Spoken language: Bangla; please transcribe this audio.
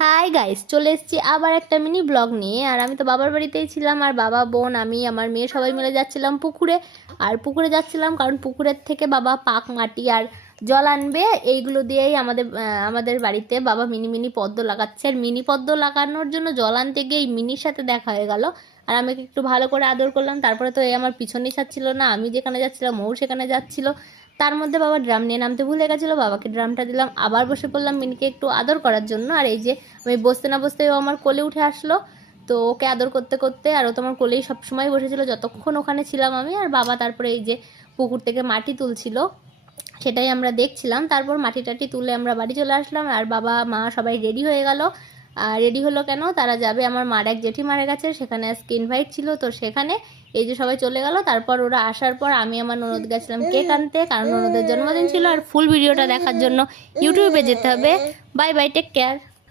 হাই গাইস, চলে এসেছি আবার একটা মিনি ব্লগ নিয়ে। আর আমি তো বাবার বাড়িতেই ছিলাম, আর বাবা, বোন, আমি, আমার মেয়ে সবাই মিলে যাচ্ছিলাম পুকুরে। আর পুকুরে যাচ্ছিলাম কারণ পুকুরের থেকে বাবা পাক মাটি আর জল আনবে। এইগুলো দিয়েই আমাদের বাড়িতে বাবা মিনি মিনি পদ্ম লাগাচ্ছে। আর মিনি পদ্ম লাগানোর জন্য জল আনতে গিয়ে এই মিনির সাথে দেখা হয়ে গেল। আর আমাকে একটু ভালো করে আদর করলাম। তারপরে তো এই আমার পিছনেই ছাড়ছিল না, আমি যেখানে যাচ্ছিলাম মৌ সেখানে যাচ্ছিল। তার মধ্যে বাবা ড্রাম নিয়ে নামতে ভুলে গেছিলো, বাবাকে ড্রামটা দিলাম, আবার বসে পড়লাম মিনিকে একটু আদর করার জন্য। আর এই যে আমি বসতে না বসতে ও আমার কোলে উঠে আসলো। তো ওকে আদর করতে করতে, আর ও তোমার কোলেই সবসময় বসেছিল যতক্ষণ ওখানে ছিলাম আমি আর বাবা। তারপরে এই যে পুকুর থেকে মাটি তুলছিল, সেটাই আমরা দেখছিলাম। তারপর মাটি টাটি তুলে আমরা বাড়ি চলে আসলাম। আর বাবা মা সবাই রেডি হয়ে গেল। আর রেডি হলো কেন, তারা যাবে আমার মার এক জেঠি মারা গেছে, সেখানে আজকে ইনভাইট ছিল, তো সেখানে এই যে সবাই চলে গেল। তারপর ওরা আসার পর আমি আমার ননদ গেছিলাম কেক আনতে, কারণ ননদের জন্মদিন ছিল। আর ফুল ভিডিওটা দেখার জন্য ইউটিউবে যেতে হবে। Bye bye, take care.